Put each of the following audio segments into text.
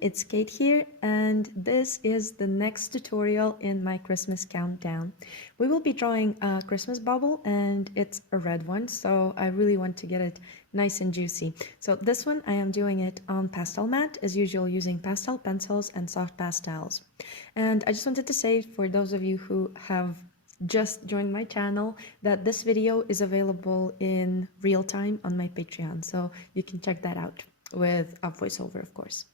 it's Kate here, and this is the next tutorial in my Christmas countdown. We will be drawing a Christmas bauble, and it's a red one, so I really want to get it nice and juicy. So this one, I am doing it on Pastelmat, as usual, using pastel pencils and soft pastels. And I just wanted to say, for those of you who have just joined my channel, that this video is available in real time on my Patreon, so you can check that out with a voiceover, of course.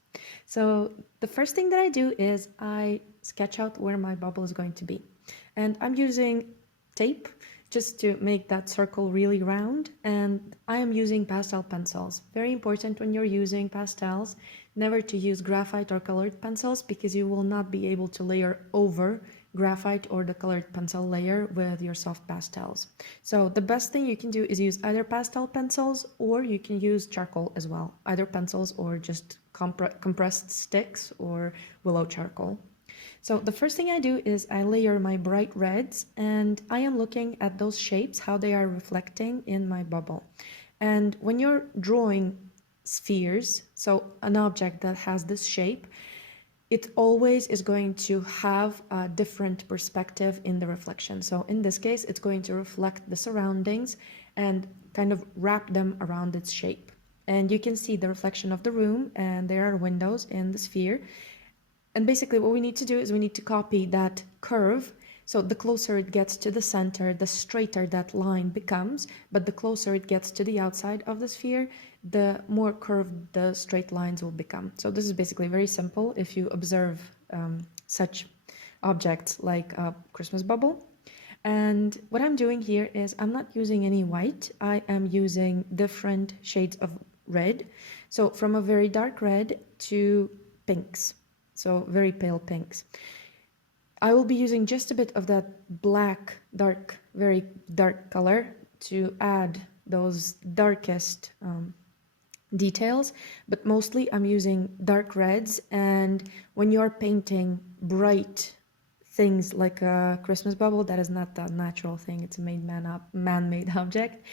So the first thing that I do is I sketch out where my bubble is going to be. And I'm using tape just to make that circle really round. And I am using pastel pencils. Very important when you're using pastels, never to use graphite or colored pencils, because you will not be able to layer over graphite or the colored pencil layer with your soft pastels. So the best thing you can do is use either pastel pencils, or you can use charcoal as well, either pencils or just compressed sticks or willow charcoal. So the first thing I do is I layer my bright reds, and I am looking at those shapes, how they are reflecting in my bubble. And when you're drawing spheres, so an object that has this shape, it always is going to have a different perspective in the reflection. So in this case, it's going to reflect the surroundings and kind of wrap them around its shape. And you can see the reflection of the room, and there are windows in the sphere. And basically what we need to do is we need to copy that curve. So the closer it gets to the center, the straighter that line becomes, but the closer it gets to the outside of the sphere, the more curved the straight lines will become. So this is basically very simple if you observe such objects like a Christmas bubble. And what I'm doing here is I'm not using any white. I am using different shades of red. So from a very dark red to pinks, so very pale pinks. I will be using just a bit of that black, dark, very dark color to add those darkest details, but mostly I'm using dark reds. And when you're painting bright things like a Christmas bubble, that is not a natural thing, it's a man-made object,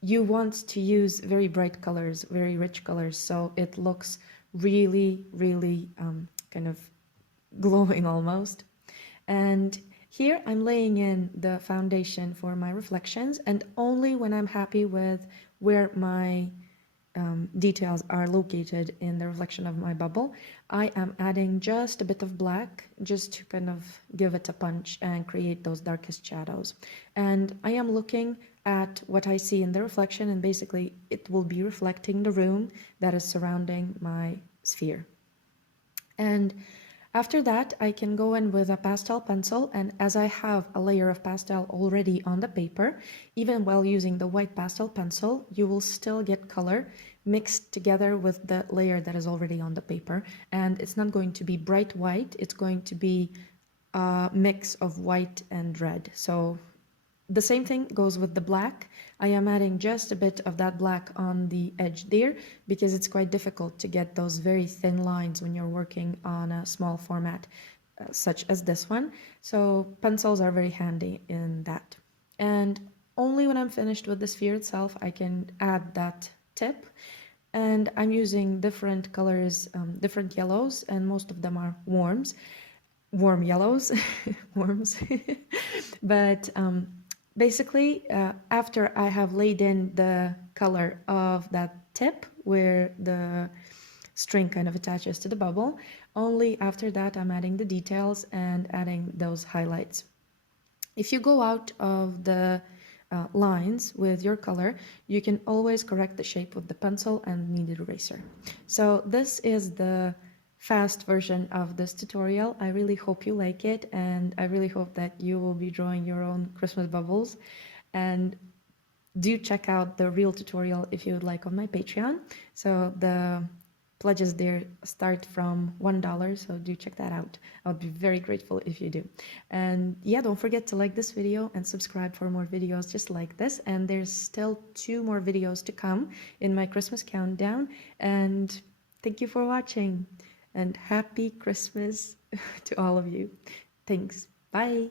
you want to use very bright colors, very rich colors, so it looks really, really kind of glowing almost. And here I'm laying in the foundation for my reflections, and only when I'm happy with where my details are located in the reflection of my bubble, I am adding just a bit of black, just to kind of give it a punch and create those darkest shadows. And I am looking at what I see in the reflection, and basically it will be reflecting the room that is surrounding my sphere. And after that, I can go in with a pastel pencil, and as I have a layer of pastel already on the paper, even while using the white pastel pencil, you will still get color mixed together with the layer that is already on the paper. And it's not going to be bright white, it's going to be a mix of white and red. So the same thing goes with the black. I am adding just a bit of that black on the edge there, because it's quite difficult to get those very thin lines when you're working on a small format such as this one. So pencils are very handy in that. And only when I'm finished with the sphere itself, I can add that tip. And I'm using different colors, different yellows, and most of them are warm yellows, worms. But basically, after I have laid in the color of that tip where the string kind of attaches to the bubble, only after that I'm adding the details and adding those highlights. If you go out of the lines with your color, you can always correct the shape with the pencil and kneaded eraser. So this is the fast version of this tutorial. I really hope you like it, and I really hope that you will be drawing your own Christmas bubbles. And do check out the real tutorial if you would like on my Patreon. So the pledges there start from $1, so do check that out. I would be very grateful if you do. And yeah, don't forget to like this video and subscribe for more videos just like this. And there's still 2 more videos to come in my Christmas countdown. And thank you for watching, and happy Christmas to all of you. Thanks. Bye.